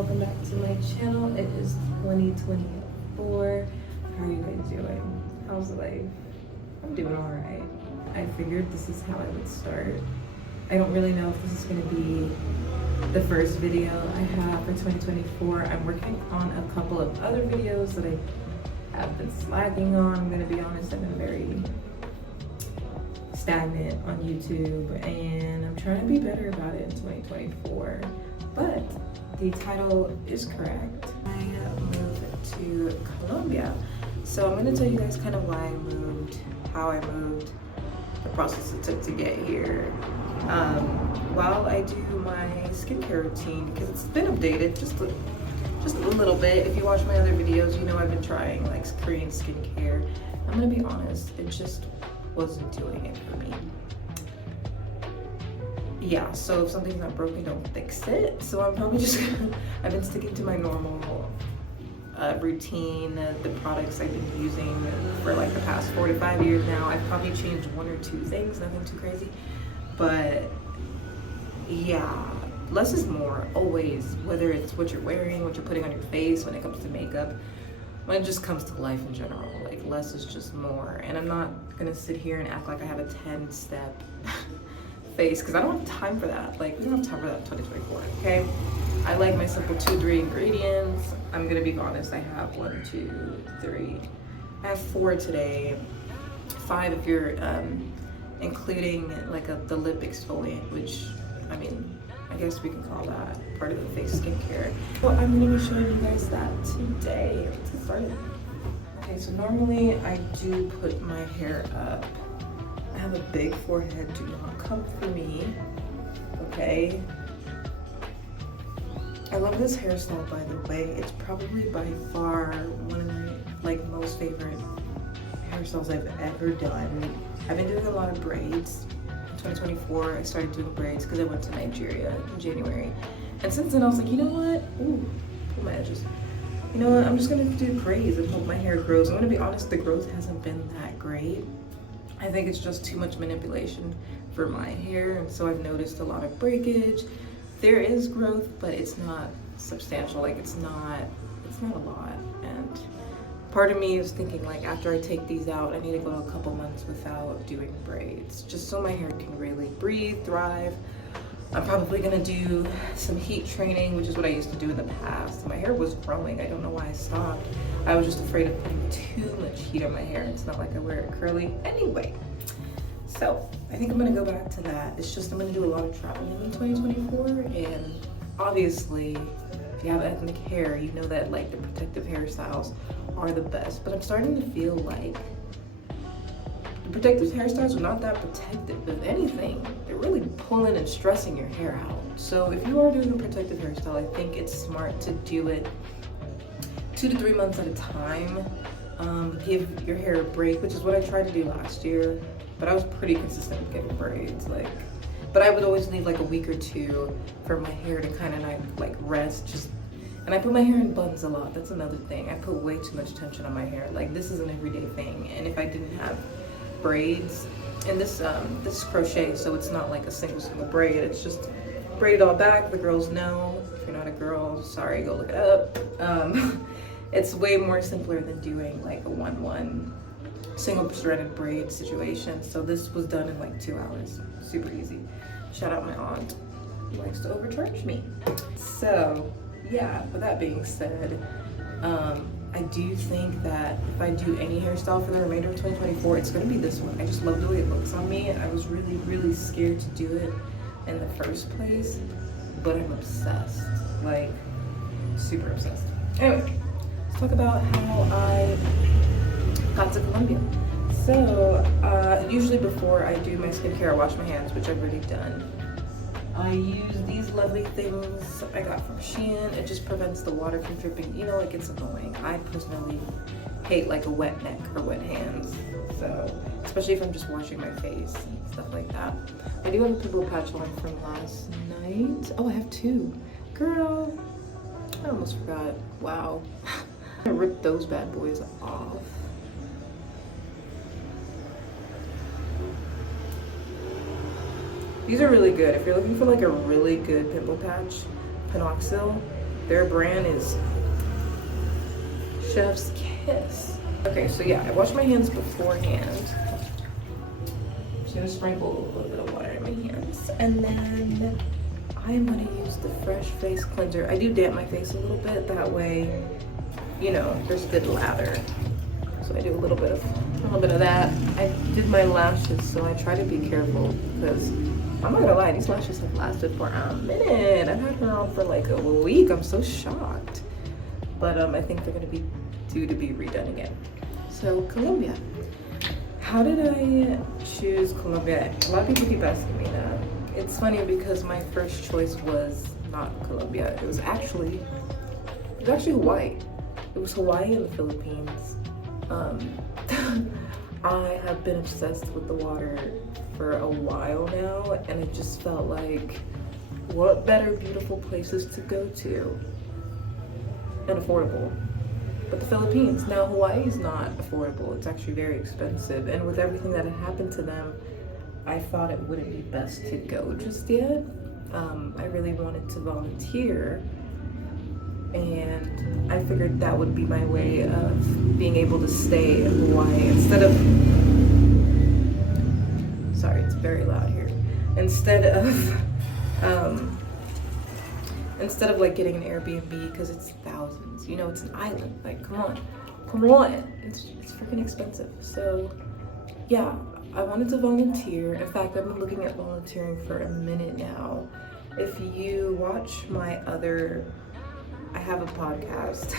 welcome back to my channel. It is 2024. How are you guys doing? How's life? I'm doing all right. I figured this is how I would start. I don't really know if this is going to be the first video I have for 2024. I'm working on a couple of other videos that I have been slacking on. I'm going to be honest, I've been very stagnant on YouTube and I'm trying to be better about it in 2024. But the title is correct. I moved to Colombia. So I'm going to tell you guys kind of why I moved, how I moved, the process it took to get here. While I do my skincare routine, because it's been updated just a little bit. If you watch my other videos, you know I've been trying like Korean skincare. I'm going to be honest, it just wasn't doing it for me. Yeah, so if something's not broken, don't fix it. So I'm probably just I've been sticking to my normal routine, the products I've been using for like the past 4 to 5 years now. I've probably changed 1 or 2 things, nothing too crazy. But yeah, less is more, always. Whether it's what you're wearing, what you're putting on your face, when it comes to makeup, when it just comes to life in general, like less is just more. And I'm not gonna sit here and act like I have a 10-step face, because I don't have time for that. Like, we don't have time for that in 2024, okay? I like my simple 2-3 ingredients. I'm gonna be honest, I have 1, 2, 3. I have 4 today. 5 if you're including like the lip exfoliant, which, I mean, I guess we can call that part of the face skincare. Well, I'm gonna be showing you guys that today. Let's get started. Okay, so normally I do put my hair up. I have a big forehead, do not come for me, okay? I love this hairstyle, by the way. It's probably by far one of my like most favorite hairstyles I've ever done. I've been doing a lot of braids. In 2024, I started doing braids because I went to Nigeria in January. And since then, I was like, you know what? Ooh, pull my edges. You know what? I'm just gonna do braids and hope my hair grows. I'm gonna be honest, the growth hasn't been that great. I think it's just too much manipulation for my hair, and so I've noticed a lot of breakage. There is growth, but it's not substantial. Like, it's not a lot. And part of me is thinking, like, after I take these out, I need to go a couple months without doing braids, just so my hair can really breathe, thrive. I'm probably gonna do some heat training, which is what I used to do in the past. My hair was growing. I don't know why I stopped. I was just afraid of putting too much heat on my hair. It's not like I wear it curly anyway. So I think I'm gonna go back to that. It's just I'm gonna do a lot of traveling in 2024, and obviously, if you have ethnic hair, you know that like the protective hairstyles are the best. But I'm starting to feel like the protective hairstyles are not that protective. If anything, they're really pulling and stressing your hair out. So if you are doing a protective hairstyle, I think it's smart to do it 2 to 3 months at a time. Give your hair a break, which is what I tried to do last year. But I was pretty consistent with getting braids, but I would always need like a week or 2 for my hair to kind of like rest. And I put my hair in buns a lot. That's another thing. I put way too much tension on my hair. Like, this is an everyday thing. And if I didn't have braids, and this is crochet, so it's not like a single braid. It's just braided all back. The girls know. If you're not a girl, sorry, go look it up. It's way more simpler than doing like a 1-1 single threaded braid situation. So this was done in like 2 hours. Super easy. Shout out my aunt, who likes to overcharge me. So yeah, with that being said, I do think that if I do any hairstyle for the remainder of 2024, it's gonna be this one. I just love the way it looks on me. I was really, really scared to do it in the first place, but I'm obsessed, like super obsessed. Anyway, let's talk about how I got to Colombia. So usually before I do my skincare, I wash my hands, which I've already done. I use these lovely things I got from Shein. It just prevents the water from dripping. You know, like, it's annoying. I personally hate like a wet neck or wet hands. So, especially if I'm just washing my face and stuff like that. I do have a pimple patch on from last night. Oh, I have 2. Girl, I almost forgot. Wow. I'm gonna rip those bad boys off. These are really good. If you're looking for like a really good pimple patch, Pinoxyl Their brand is Chef's Kiss. Okay, so yeah, I washed my hands beforehand. I'm just gonna sprinkle a little bit of water in my hands, and then I'm gonna use the Fresh Face Cleanser. I do damp my face a little bit, that way, you know, there's good lather. So I do a little bit of that. I did my lashes, so I try to be careful because I'm not gonna lie, these lashes have lasted for a minute. I've had them on for like a week. I'm so shocked. But I think they're gonna be due to be redone again. So Colombia. How did I choose Colombia? A lot of people keep asking me that. It's funny because my first choice was not Colombia. It was actually Hawaii. It was Hawaii and the Philippines. I have been obsessed with the water for a while now, and it just felt like, what better beautiful places to go to and affordable. But the Philippines. Now Hawaii is not affordable, it's actually very expensive, and with everything that had happened to them, I thought it wouldn't be best to go just yet. I really wanted to volunteer, and I figured that would be my way of being able to stay in Hawaii instead of, sorry, it's very loud here, instead of like getting an Airbnb, because it's thousands, you know, it's an island, like come on, it's freaking expensive. So yeah, I wanted to volunteer. In fact, I've been looking at volunteering for a minute now. If you watch my other, I have a podcast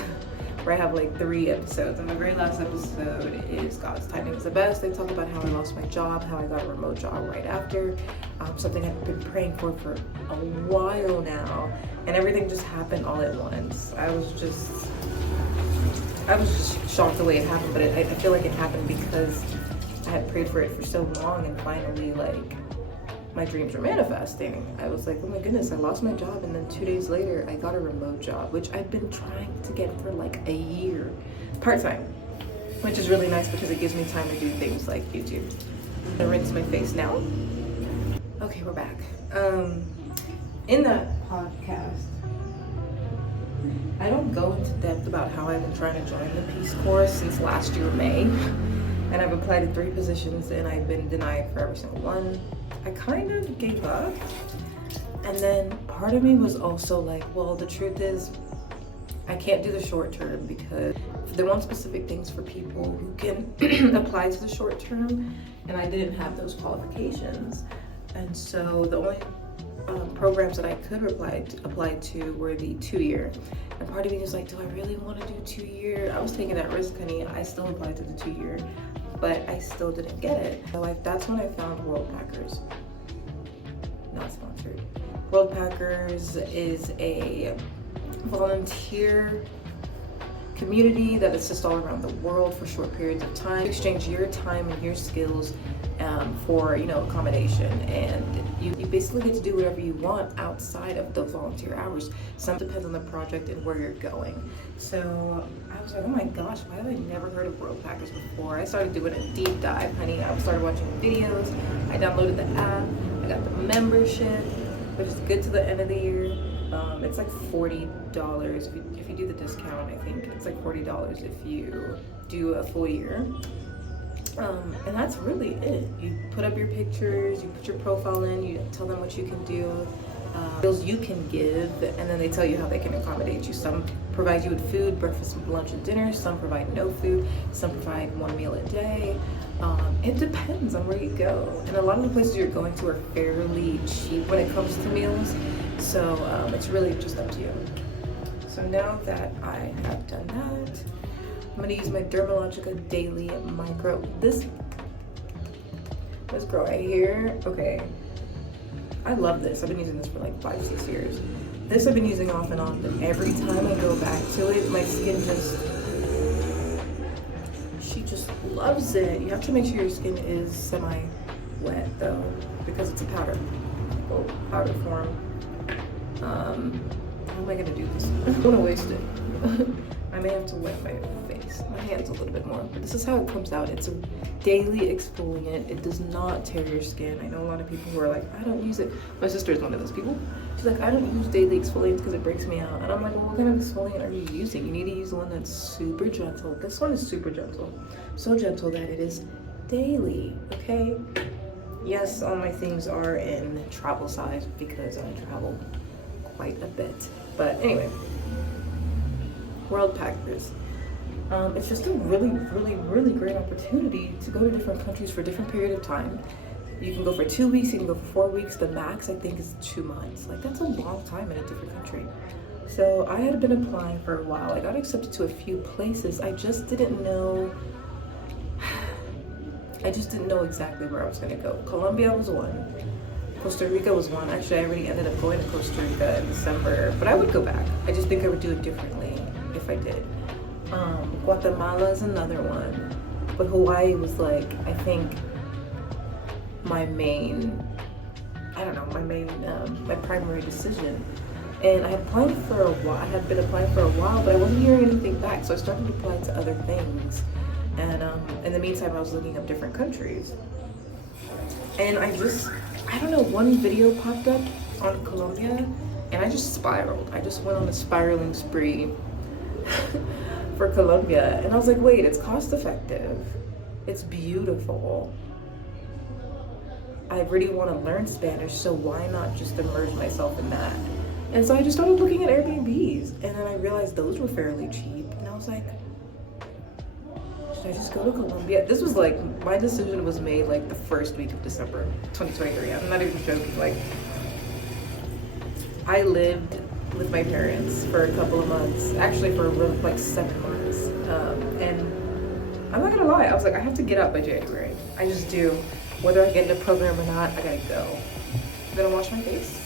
where I have like 3 episodes, and the very last episode is God's Timing is the Best. They talk about how I lost my job, how I got a remote job right after, something I've been praying for a while now, and everything just happened all at once. I was just shocked the way it happened, but I feel like it happened because I had prayed for it for so long, and finally, like, my dreams were manifesting. I was like, oh my goodness, I lost my job, and then 2 days later I got a remote job, which I've been trying to get for like a year, part-time, which is really nice because it gives me time to do things like YouTube. I'm gonna rinse my face now. Okay, we're back. In that podcast, I don't go into depth about how I've been trying to join the Peace Corps since last year May, and I've applied to 3 positions and I've been denied for every single one. I kind of gave up, and then part of me was also like, well, the truth is I can't do the short term because they want specific things for people who can apply to the short term, and I didn't have those qualifications. And so the only programs that I could apply to were the 2-year, and part of me was like, do I really want to do 2-year? I was taking that risk, honey. I still applied to the 2-year, but I still didn't get it. So like, that's when I found World Packers. Not sponsored. World Packers is a volunteer community that assists all around the world for short periods of time. You exchange your time and your skills for, you know, accommodation, and you basically get to do whatever you want outside of the volunteer hours. Some depends on the project and where you're going. So I was like, oh my gosh, why have I never heard of World Packers before? I started doing a deep dive, honey. I started watching videos. I downloaded the app. I got the membership, which is good to the end of the year. It's like $40 if you do the discount. I think it's like $40 if you do a full year. And that's really it. You put up your pictures, you put your profile in, you tell them what you can do, skills you can give, and then they tell you how they can accommodate you. Some provide you with food, breakfast, lunch, and dinner. Some provide no food. Some provide 1 meal a day. It depends on where you go. And a lot of the places you're going to are fairly cheap when it comes to meals. So it's really just up to you. So now that I have done that, I'm gonna use my Dermalogica Daily Micro. This girl right here, okay. I love this. I've been using this for like 5-6 years. This I've been using off and on, but every time I go back to it, my skin she just loves it. You have to make sure your skin is semi-wet though, because it's a powder form. How am I gonna do this? I don't wanna waste it. I may have to wet my face, my hands a little bit more, but this is how it comes out. It's a daily exfoliant. It does not tear your skin. I know a lot of people who are like, I don't use it. My sister is one of those people. She's like, I don't use daily exfoliants because it breaks me out. And I'm like, well, what kind of exfoliant are you using? You need to use the one that's super gentle. This one is super gentle. So gentle that it is daily, okay? Yes, all my things are in travel size because I travel quite a bit. But anyway, World Packers. It's just a really great opportunity to go to different countries for a different period of time. You can go for 2 weeks, you can go for 4 weeks. The max, I think, is 2 months. Like, that's a long time in a different country. So I had been applying for a while. I got accepted to a few places. I just didn't know exactly where I was gonna go. Colombia was one. Costa Rica was one. Actually, I already ended up going to Costa Rica in December, but I would go back. I just think I would do it differently if I did. Guatemala is another one, but Hawaii was like, I think my primary decision. And I had applied for a while. I had been applying for a while, but I wasn't hearing anything back, so I started applying to other things. And in the meantime, I was looking up different countries. And I don't know, one video popped up on Colombia, and I just spiraled. I just went on a spiraling spree for Colombia. And I was like, wait, it's cost effective. It's beautiful. I really want to learn Spanish, so why not just immerse myself in that? And so I just started looking at Airbnbs, and then I realized those were fairly cheap. And I was like, should I just go to Colombia? This was like, my decision was made like the first week of December 2023. I'm not even joking. Like, I lived with my parents for a couple of months, actually for like 7 months. And I'm not gonna lie, I was like, I have to get out by January. I just do. Whether I get in a program or not, I gotta go. I'm gonna wash my face.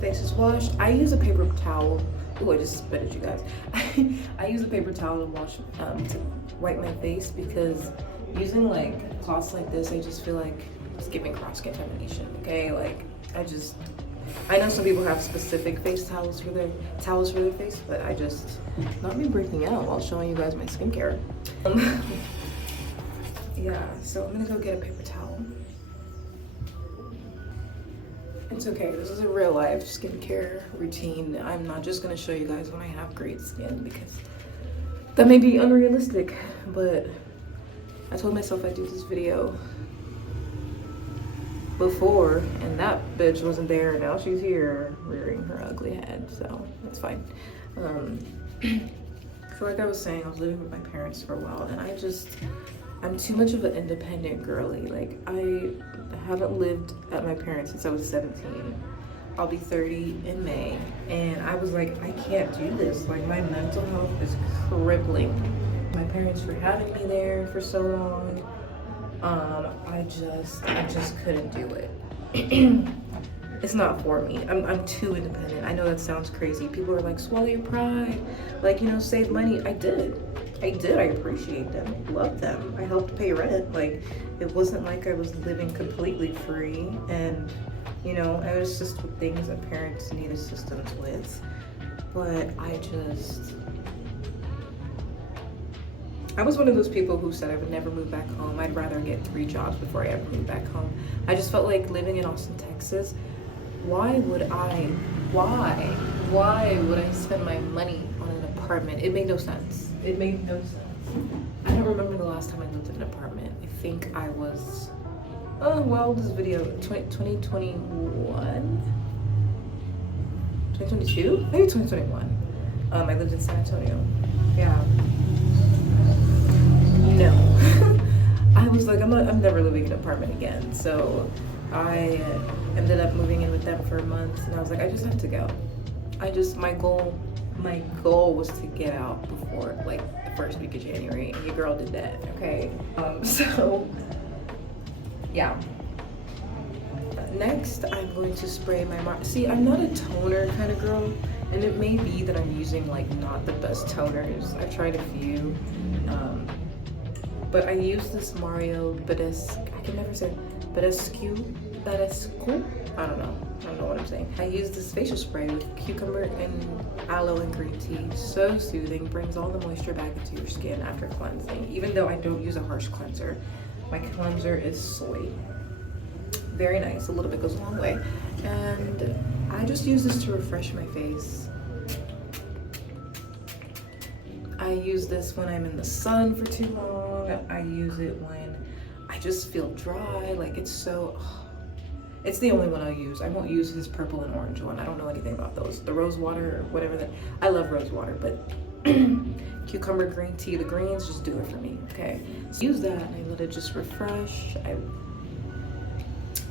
Face is washed. I use a paper towel. Ooh, I just spit at you guys. I use a paper towel to wash, to wipe my face, because using like cloths like this, I just feel like it's giving cross contamination. Okay, like I know some people have specific face towels for their face, but I just, not me breaking out while showing you guys my skincare. Yeah, so I'm gonna go get a paper towel. It's okay, this is a real life skincare routine. I'm not just gonna show you guys when I have great skin, because that may be unrealistic, but I told myself I'd do this video before, and that bitch wasn't there. Now she's here rearing her ugly head, so it's fine. So like I was saying, I was living with my parents for a while, and I'm too much of an independent girly. Like, I haven't lived at my parents since I was 17. I'll be 30 in May, and I was like, I can't do this. Like, my mental health is crippling. My parents for having me there for so long, I just couldn't do it. It's not for me. I'm too independent. I know that sounds crazy. People are like, swallow your pride, like, you know, save money. I did. I appreciate them, love them. I helped pay rent. Like, it wasn't like I was living completely free, and you know, I was just with things that parents need assistance with. But I was one of those people who said I would never move back home. I'd rather get 3 jobs before I ever move back home. I just felt like living in Austin, Texas, why would I spend my money on an apartment? It made no sense. It made no sense. I don't remember the last time I lived in an apartment. I think I was, this video, 2021? 2022? Maybe 2021. I lived in San Antonio. Yeah. No. I was like, I'm never living in an apartment again. So I ended up moving in with them for a month, and I was like, I just have to go. My goal was to get out before like the first week of January, and your girl did that, okay? So yeah. Next, I'm going to spray my see, I'm not a toner kind of girl, and it may be that I'm using like not the best toners. I've tried a few, but I use this Mario Badescu, I can never say Berescu. I don't know what I'm saying. I use this facial spray with cucumber and aloe and green tea. So soothing, brings all the moisture back into your skin after cleansing. Even though I don't use a harsh cleanser, my cleanser is soy. Very nice, a little bit goes a long way. And I just use this to refresh my face. I use this when I'm in the sun for too long. I use it when I just feel dry. Like it's the only one I'll use. I won't use this purple and orange one. I don't know anything about those. The rose water or whatever that, I love rose water, but cucumber green tea, the greens just do it for me, okay? So use that and I let it just refresh. I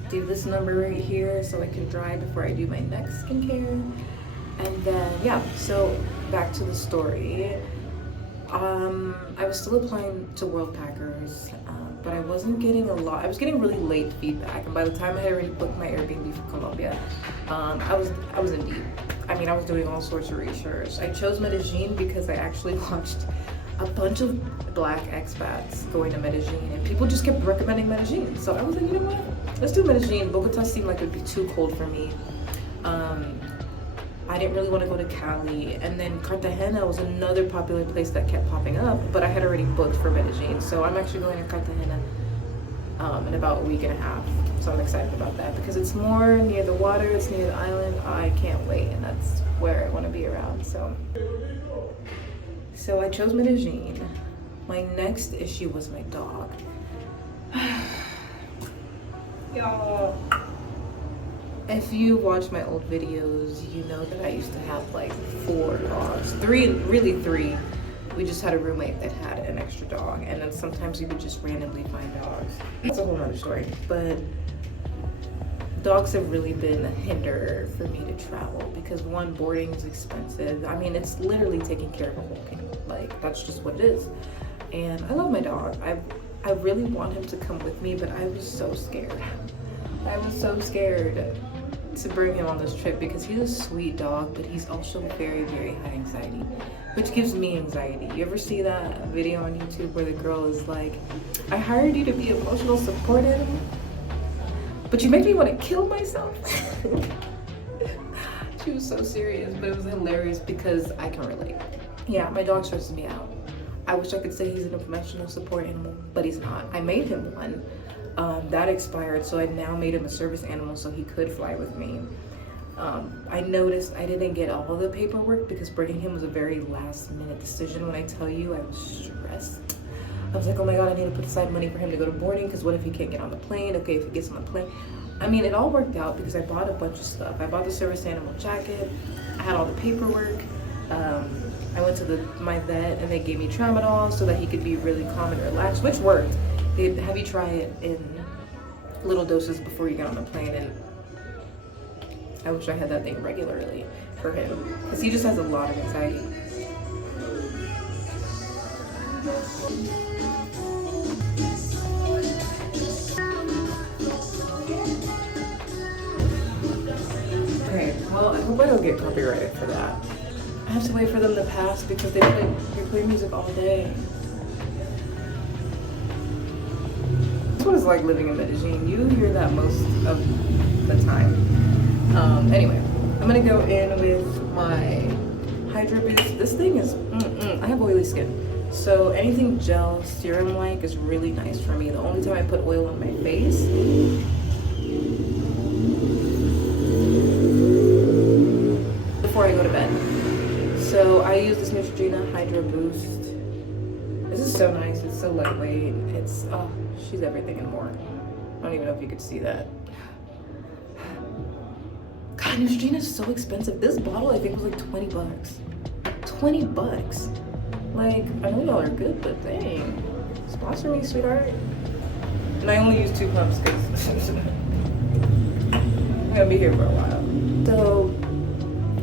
do this number right here so I can dry before I do my next skincare. And then, yeah, so back to the story. I was still applying to Worldpackers, but I wasn't getting a lot. I was getting really late feedback, and by the time I had already booked my Airbnb for Colombia, I was in deep. I mean, I was doing all sorts of research. I chose Medellin because I actually watched a bunch of black expats going to Medellin, and people just kept recommending Medellin. So I was like, you know what? Let's do Medellin. Bogota seemed like it would be too cold for me. I didn't really want to go to Cali, and then Cartagena was another popular place that kept popping up, but I had already booked for Medellin, so I'm actually going to Cartagena in about a week and a half. So I'm excited about that because it's more near the water, it's near the island. I can't wait, and that's where I want to be around. So I chose Medellin. My next issue was my dog. Y'all. If you watch my old videos, you know that I used to have like 4 dogs. 3, really 3. We just had a roommate that had an extra dog, and then sometimes we would just randomly find dogs. That's a whole other story. But dogs have really been a hinder for me to travel because one, boarding is expensive. I mean, it's literally taking care of a whole kennel. Like, that's just what it is. And I love my dog. I really want him to come with me, but I was so scared. I was so scared to bring him on this trip because he's a sweet dog, but he's also very, very high anxiety, which gives me anxiety. You ever see that video on YouTube where the girl is like, I hired you to be emotional support animal, but you make me want to kill myself? She was so serious, but it was hilarious because I can relate. Yeah, my dog stresses me out. I wish I could say he's an emotional support animal, but he's not. I made him one. That expired, so I now made him a service animal so he could fly with me. I noticed I didn't get all of the paperwork because bringing him was a very last minute decision. When I tell you, I was stressed. I was like, oh my God, I need to put aside money for him to go to boarding because what if he can't get on the plane? Okay, if he gets on the plane. I mean, it all worked out because I bought a bunch of stuff. I bought the service animal jacket. I had all the paperwork. I went to my vet and they gave me tramadol so that he could be really calm and relaxed, which worked. They have you try it in little doses before you get on the plane, and I wish I had that thing regularly for him because he just has a lot of anxiety. Okay, well, I hope I don't get copyrighted for that. I have to wait for them to pass because they play music all day. That's what it's like living in Medellin. You hear that most of the time. Anyway, I'm gonna go in with my Hydra Boost. This thing is, I have oily skin. So anything gel, serum-like is really nice for me. The only time I put oil on my face before I go to bed. So I use this Neutrogena Hydra Boost. This is so nice. It's so lightweight. It's, oh, she's everything and more. I don't even know if you could see that. God, Neutrogena is so expensive. This bottle I think was like 20 bucks. 20 bucks. Like, I know y'all are good, but dang. Sponsor me, sweetheart. And I only use 2 pumps because I'm gonna be here for a while. So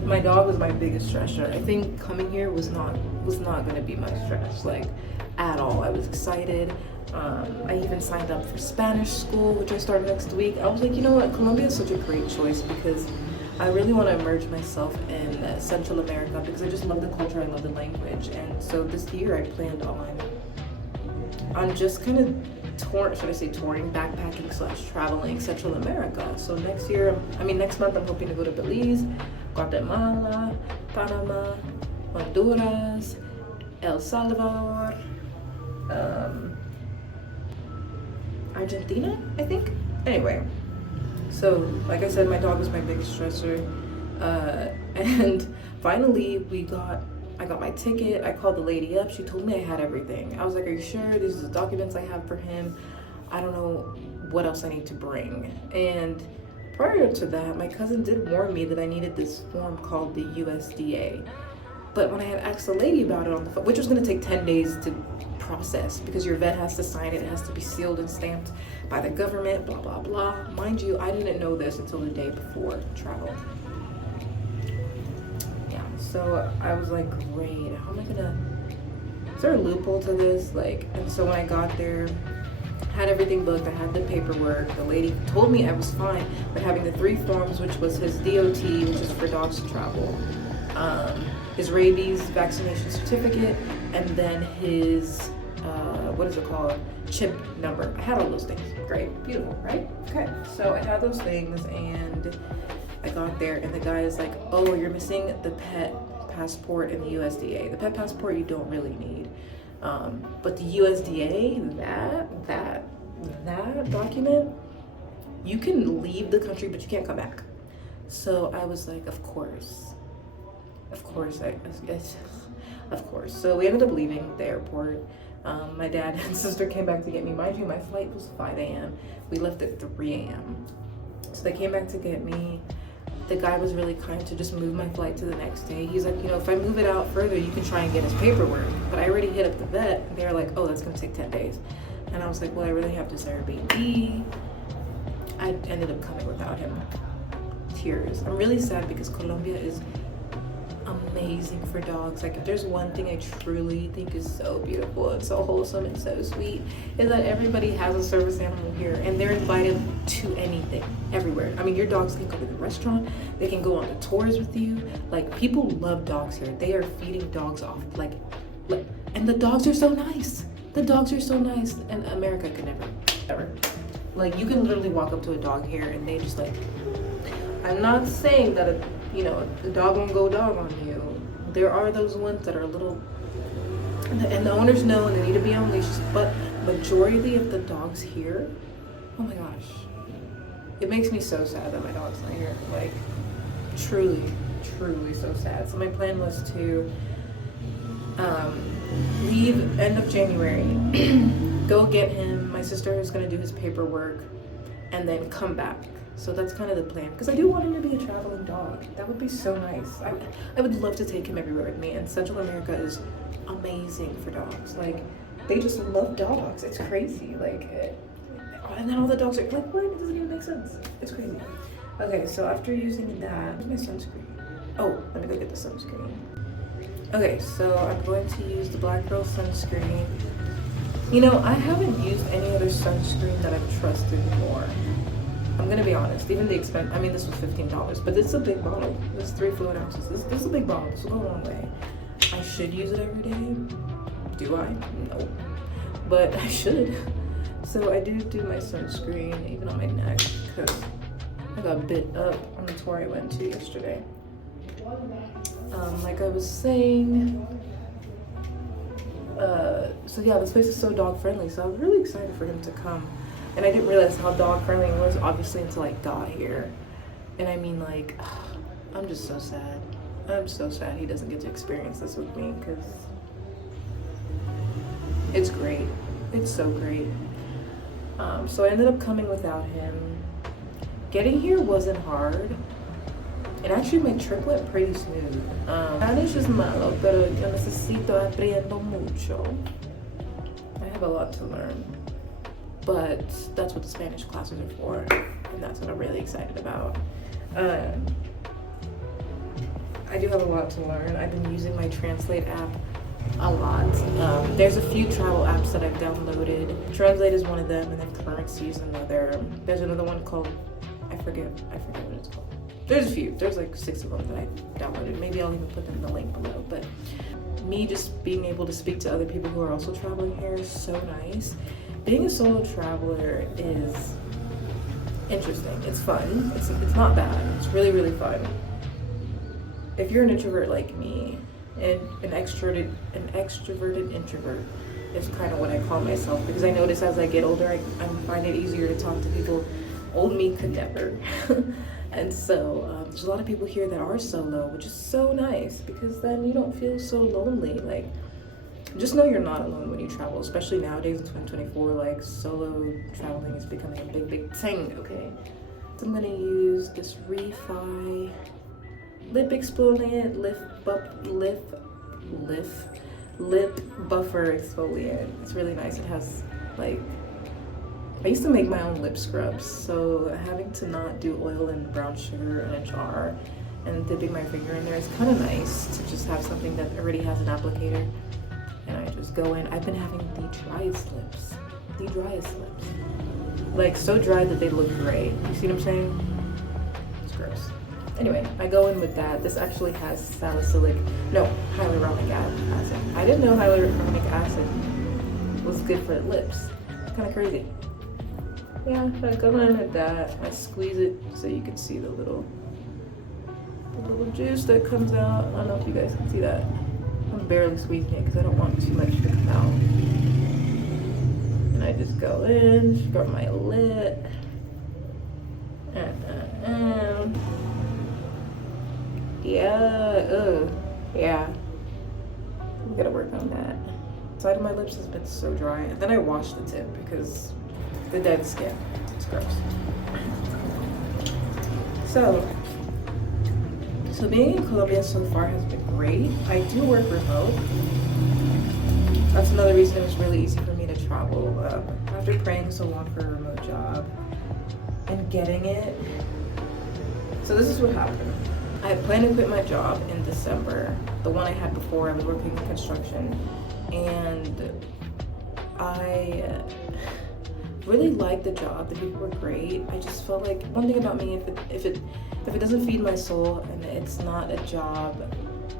my dog was my biggest stressor. I think coming here was not gonna be my stress, like, at all. I was excited. I even signed up for Spanish school, which I start next week. I was like, you know what, Colombia is such a great choice because I really want to immerse myself in Central America because I just love the culture, I love the language. And so this year I planned on just kind of touring, backpacking / traveling Central America. So next month I'm hoping to go to Belize, Guatemala, Panama, Honduras, El Salvador, Argentina, I think. Anyway, so like I said, my dog was my biggest stressor, and finally I got my ticket. I called the lady up. She told me I had everything. I was like, are you sure? These are the documents I have for him. I don't know what else I need to bring. And prior to that, my cousin did warn me that I needed this form called the USDA. But when I had asked the lady about it on the phone, which was going to take 10 days to process because your vet has to sign it, it has to be sealed and stamped by the government, blah, blah, blah. Mind you, I didn't know this until the day before travel. So I was like, great, how am I gonna, is there a loophole to this? Like, and so when I got there, I had everything booked, I had the paperwork, the lady told me I was fine, but having the 3 forms, which was his DOT, which is for dogs to travel, his rabies vaccination certificate, and then his, chip number. I had all those things. Great, beautiful, right? Okay, so I had those things, and I got there, and the guy is like, oh, you're missing the pet passport and the USDA. The pet passport you don't really need, but the USDA, that document, you can leave the country, but you can't come back. So I was like, of course. So we ended up leaving the airport. My dad and sister came back to get me. Mind you, my flight was 5 a.m. We left at 3 a.m. So they came back to get me. The guy was really kind to just move my flight to the next day. He's like, if I move it out further, you can try and get his paperwork. But I already hit up the vet, and they're like, oh, that's gonna take 10 days. And I was like, well, I really have this Airbnb. I ended up coming without him. Tears. I'm really sad because Colombia is amazing for dogs. Like, if there's one thing I truly think is so beautiful and so wholesome and so sweet, is that everybody has a service animal here, and they're invited to anything, everywhere. I mean, your dogs can go to the restaurant, they can go on the tours with you. Like, people love dogs here. They are feeding dogs off, like, and the dogs are so nice. The dogs are so nice, and America could never, ever. Like, you can literally walk up to a dog here, and they just like, I'm not saying that the dog won't go dog on you. There are those ones that are a little, and the owners know, and they need to be on leashes, but majority of the dogs here, oh my gosh, it makes me so sad that my dog's not here. Like, truly so sad. So my plan was to leave end of January, go get him. My sister is gonna do his paperwork, and then come back. So that's kind of the plan, because I do want him to be a traveling dog. That would be so nice. I would love to take him everywhere with me, and Central America is amazing for dogs. Like, they just love dogs. It's crazy. Like, and then all the dogs are like, what? It doesn't even make sense. It's crazy. Okay, so after using that, where's my sunscreen? Oh, let me go get the sunscreen. Okay, so I'm going to use the Black Girl sunscreen. I haven't used any other sunscreen that I've trusted more. I'm gonna be honest, even the expense, I mean, this was $15, but this is a big bottle. This is 3 fluid ounces. This is a big bottle. This will go a long way. I should use it every day. Do I? No. But I should. So I do my sunscreen, even on my neck, because I got bit up on the tour I went to yesterday. Like I was saying, so yeah, this place is so dog friendly, so I was really excited for him to come. And I didn't realize how dog friendly it was, obviously, until I got here. And I mean, like, I'm just so sad. I'm so sad he doesn't get to experience this with me, because it's great. It's so great. So I ended up coming without him. Getting here wasn't hard. It actually made trip went pretty smooth. Spanish is malo, pero yo necesito aprendo mucho. I have a lot to learn. But that's what the Spanish classes are for, and that's what I'm really excited about. I do have a lot to learn. I've been using my Translate app a lot. There's a few travel apps that I've downloaded. Translate is one of them, and then Currency is another. There's another one called, I forget what it's called. There's a few. There's like 6 of them that I downloaded. Maybe I'll even put them in the link below. But me just being able to speak to other people who are also traveling here is so nice. being a solo traveler is interesting. It's fun. It's not bad. It's really, really fun. If you're an introvert like me, and an extroverted introvert is kind of what I call myself, because I notice as I get older, I find it easier to talk to people. Old me could never. And so there's a lot of people here that are solo, which is so nice, because then you don't feel so lonely. Like, just know you're not alone when you travel, especially nowadays in 2024. Like, solo traveling is becoming a big thing. Okay, so I'm gonna use this Refi lip exfoliant, lip buffer exfoliant. It's really nice. It has, like, I used to make my own lip scrubs, so having to not do oil and brown sugar in a jar and dipping my finger in there is kind of nice to just have something that already has an applicator. And I just go in. I've been having the driest lips. Like, so dry that they look gray. You see what I'm saying? It's gross. Anyway, I go in with that. This actually has hyaluronic acid. I didn't know hyaluronic acid was good for lips. It's kind of crazy. Yeah, I go in with that. I squeeze it so you can see the little juice that comes out. I don't know if you guys can see that. I'm barely squeezing it because I don't want too much to come out. And I just go in, scrub my lip. Yeah. I'm gonna work on that. Side of my lips has been so dry. And then I wash the tip because the dead skin. It's gross. So being in Colombia so far has been great. I do work remote. That's another reason it was really easy for me to travel. After praying so long for a remote job and getting it. So this is what happened. I had planned to quit my job in December. The one I had before, I was working in construction. And I really liked the job. The people were great. I just felt like one thing about me, if it doesn't feed my soul and it's not a job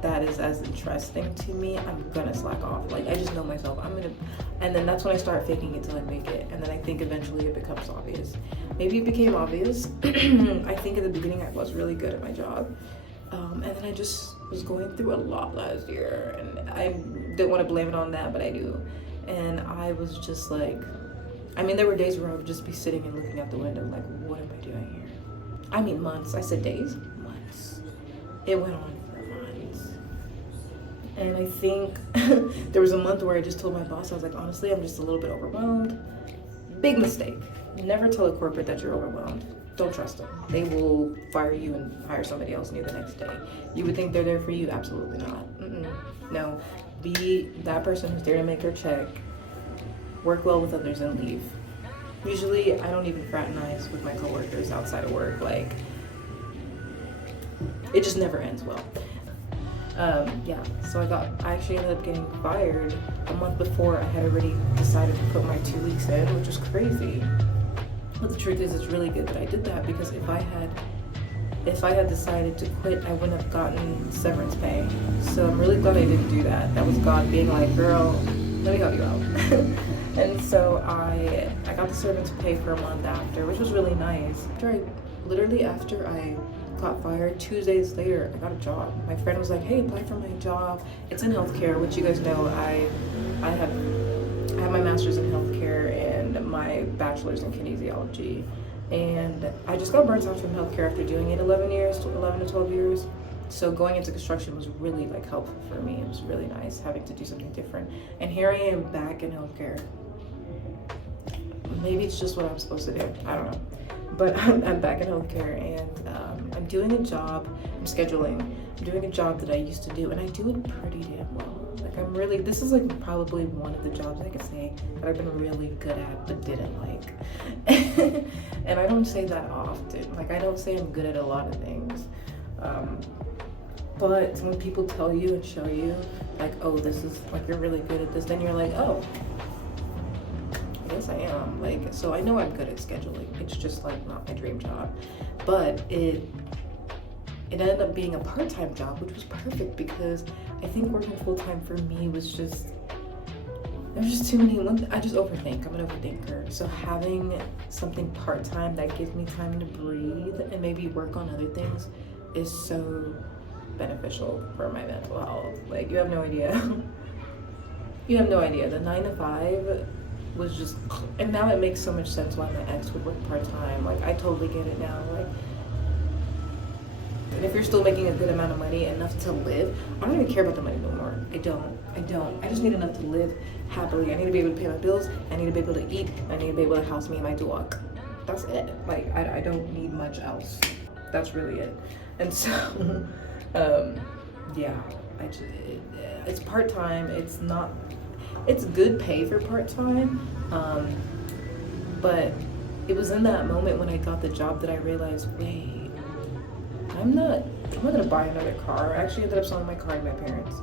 that is as interesting to me, I'm gonna slack off. Like, I just know myself. And then that's when I start faking it till I make it. And then I think eventually it becomes obvious. Maybe it became obvious. I think in the beginning I was really good at my job. And then I just was going through a lot last year, and I didn't want to blame it on that, but I do. And I was just like, I mean, there were days where I would just be sitting and looking out the window like, what am I doing here? I mean, months. I said days, months. It went on for months. And I think there was a month where I just told my boss, I was like, honestly, I'm just a little bit overwhelmed. Big mistake. Never tell a corporate that you're overwhelmed. Don't trust them. They will fire you and hire somebody else new the next day. You would think they're there for you? Absolutely not. No. Be that person who's there to make their check, work well with others, and leave. Usually, I don't even fraternize with my coworkers outside of work. Like, it just never ends well. So I actually ended up getting fired a month before I had already decided to put my 2 weeks in, which was crazy. But the truth is, it's really good that I did that, because if I had decided to quit, I wouldn't have gotten severance pay. So I'm really glad I didn't do that. That was God being like, girl, let me help you out. And so I got the severance pay for a month after, which was really nice. After I got fired, 2 days later, I got a job. My friend was like, hey, apply for my job. It's in healthcare, which you guys know I have my master's in healthcare and my bachelor's in kinesiology. And I just got burnt out from healthcare after doing it 11 to 12 years. So going into construction was really like helpful for me. It was really nice having to do something different. And here I am back in healthcare. Maybe it's just what I'm supposed to do. I don't know. But I'm back in healthcare, and I'm doing a job. I'm scheduling. I'm doing a job that I used to do, and I do it pretty damn well. Like, this is like probably one of the jobs I could say that I've been really good at but didn't like. And I don't say that often. Like, I don't say I'm good at a lot of things. But when people tell you and show you, like, oh, this is, like, you're really good at this, then you're like, oh, yes I am. Like, so I know I'm good at scheduling. It's just like not my dream job. But it ended up being a part-time job, which was perfect, because I think working full-time for me was just, there's just too many. I just overthink. I'm an overthinker. So having something part-time that gives me time to breathe and maybe work on other things is so beneficial for my mental health. Like, you have no idea. You have no idea. The 9 to 5 was just, and now it makes so much sense why my ex would work part-time. Like, I totally get it now. Like, and if you're still making a good amount of money, enough to live, I don't even care about the money no more. I don't. I just need enough to live happily. I need to be able to pay my bills. I need to be able to eat. I need to be able to house me and my dog. That's it. Like, I don't need much else. That's really it. And so, yeah, it's part-time. It's good pay for part-time. But it was in that moment when I got the job that I realized, wait, I'm not gonna buy another car. I actually ended up selling my car to my parents.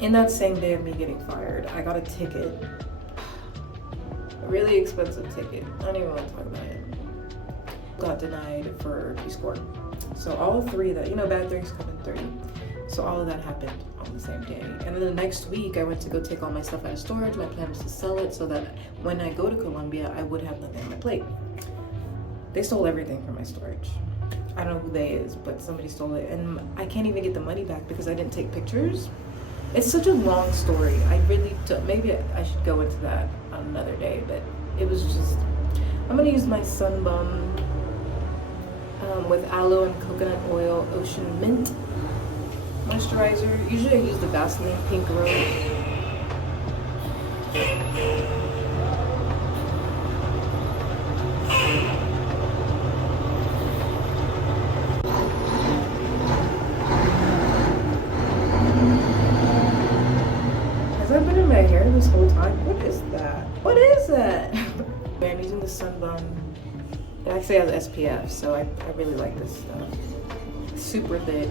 In that same day of me getting fired, I got a ticket. A really expensive ticket. I don't even want to talk about it. Got denied for Peace Corps. So all 3 of that, bad things come in 30. So all of that happened on the same day. And then the next week, I went to go take all my stuff out of storage. My plan was to sell it so that when I go to Colombia, I would have nothing on my plate. They stole everything from my storage. I don't know who they is, but somebody stole it. And I can't even get the money back because I didn't take pictures. It's such a long story. I really don't, maybe I should go into that on another day, but it was just, I'm gonna use my Sunbum with aloe and coconut oil ocean mint moisturizer. Usually I use the Vaseline Pink Rose. This whole time. What is that? What is that? I'm using the Sunbum. It actually has SPF, so I really like this stuff. Super thick.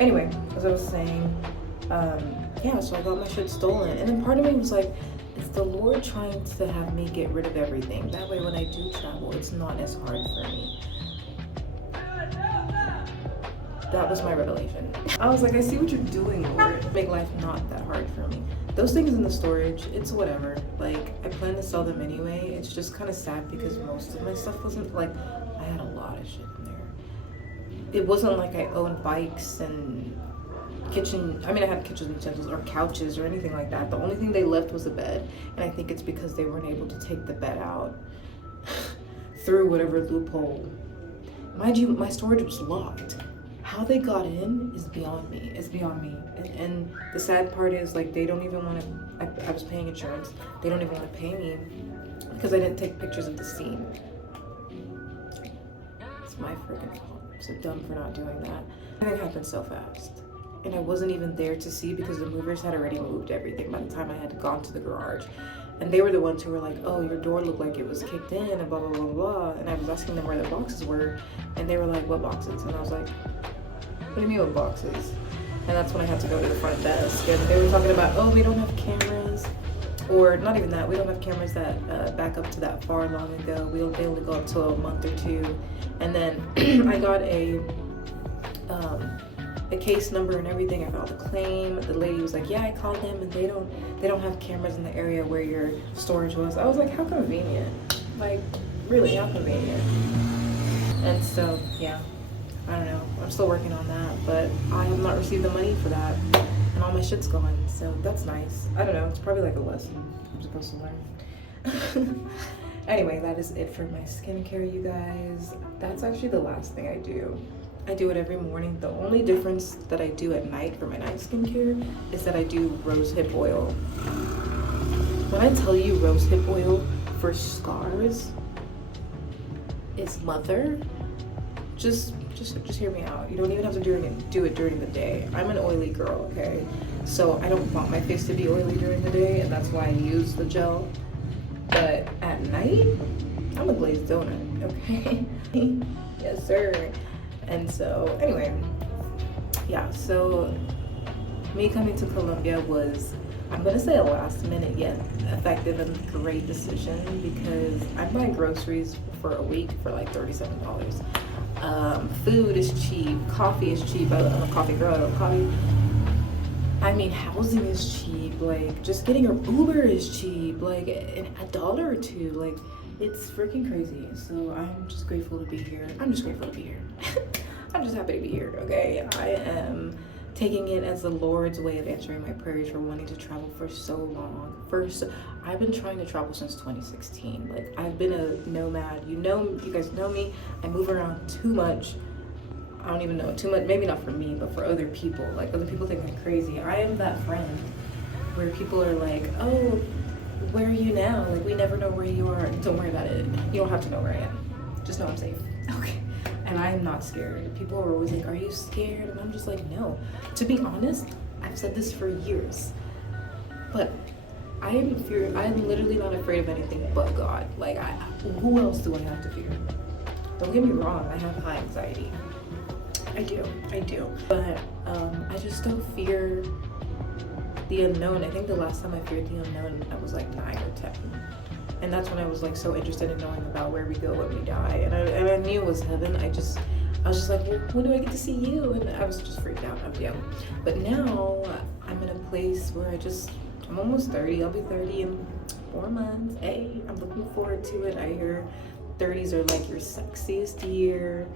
Anyway, as I was saying, yeah, so I got my shit stolen. And then part of me was like, it's the Lord trying to have me get rid of everything. That way when I do travel, it's not as hard for me. That was my revelation. I was like, I see what you're doing, Lord. Make life not that hard for me. Those things in the storage, it's whatever. Like, I plan to sell them anyway. It's just kind of sad because most of my stuff wasn't, like, I had a lot of shit in there. It wasn't like I owned bikes and I had kitchen utensils or couches or anything like that. The only thing they left was a bed. And I think it's because they weren't able to take the bed out through whatever loophole. Mind you, my storage was locked. How they got in is beyond me. It's beyond me. And the sad part is, like, they don't even want to, I was paying insurance. They don't even want to pay me because I didn't take pictures of the scene. It's my freaking fault. I'm so dumb for not doing that. Everything happened so fast. And I wasn't even there to see because the movers had already moved everything by the time I had gone to the garage. And they were the ones who were like, oh, your door looked like it was kicked in and blah, blah, blah, blah. And I was asking them where the boxes were. And they were like, what boxes? And I was like, what do you mean what boxes? And that's when I had to go to the front desk. And they were talking about, oh, we don't have cameras. Or not even that, we don't have cameras that back up to that far long ago. They only go up to a month or 2. And then I got a case number and everything. I filed a claim. The lady was like, yeah, I called them and they don't have cameras in the area where your storage was. I was like, how convenient. Like, really, how convenient. And so, yeah, I don't know. I'm still working on that, but I have not received the money for that. And all my shit's gone, so that's nice. I don't know, it's probably like a lesson I'm supposed to learn. Anyway, that is it for my skincare, you guys. That's actually the last thing I do. I do it every morning. The only difference that I do at night for my night skincare is that I do rose hip oil. When I tell you rose hip oil for scars is mother, just hear me out. You don't even have to do it during the day. I'm an oily girl, okay? So I don't want my face to be oily during the day, and that's why I use the gel. But at night, I'm a glazed donut, okay? Yes, sir. And so, anyway, yeah, so me coming to Colombia was, I'm gonna say, a last minute yet effective and great decision because I'm buying groceries for a week for like $37. Food is cheap, coffee is cheap. I'm a coffee girl, I love coffee. I mean, housing is cheap. Like, just getting an Uber is cheap. Like, a dollar or two. Like, it's freaking crazy. So I'm just grateful to be here. I'm just grateful to be here. I'm just happy to be here, okay? I am taking it as the Lord's way of answering my prayers for wanting to travel for so long. I've been trying to travel since 2016. Like, I've been a nomad. You guys know me. I move around too much. I don't even know, too much, maybe not for me, but for other people. Like, other people think I'm crazy. I am that friend where people are like, oh, where are you now? Like, we never know where you are. Don't worry about it. You don't have to know where I am. Just know I'm safe. Okay. And I am not scared. People are always like, are you scared? And I'm just like, no. To be honest, I've said this for years. But I'm literally not afraid of anything but God. Like, who else do I have to fear? Don't get me wrong, I have high anxiety. I do. But I just don't fear the unknown. I think the last time I feared the unknown, I was like 9 or 10. And that's when I was like so interested in knowing about where we go when we die. And I knew it was heaven. I was just like, well, when do I get to see you? And I was just freaked out. I was young. But now I'm in a place where I'm almost 30. I'll be 30 in 4 months. Hey, I'm looking forward to it. I hear 30s are like your sexiest year,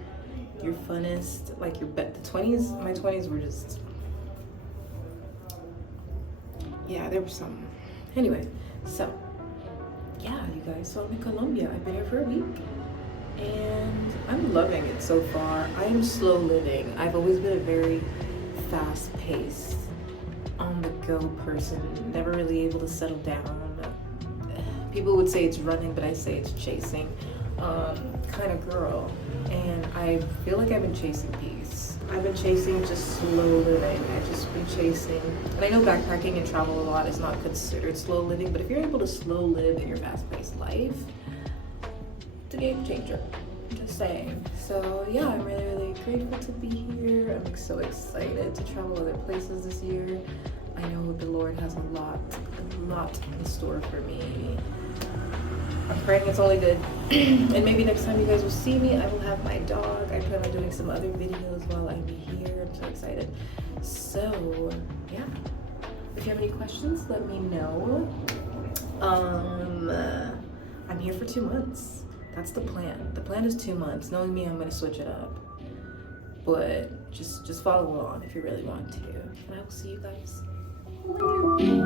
your funnest, like your the 20s. My 20s were just, yeah, there was some. Anyway, so yeah, you guys, so I'm in Colombia. I've been here for a week and I'm loving it so far. I am slow living. I've always been a very fast paced, on the go person, never really able to settle down. People would say it's running, but I say it's chasing kind of girl. And I feel like I've been chasing peace. I've been chasing just slow living. I've just been chasing, and I know backpacking and travel a lot is not considered slow living, but if you're able to slow live in your fast-paced life, it's a game changer. I'm just saying. So yeah, I'm really, really grateful to be here. I'm so excited to travel other places this year. I know the Lord has a lot in store for me. I'm praying it's only good. And maybe next time you guys will see me, I will have my dog. I plan on doing some other videos while I'm here. I'm so excited. So, yeah. If you have any questions, let me know. I'm here for 2 months. That's the plan. The plan is 2 months. Knowing me, I'm going to switch it up. But just follow along if you really want to. And I will see you guys later.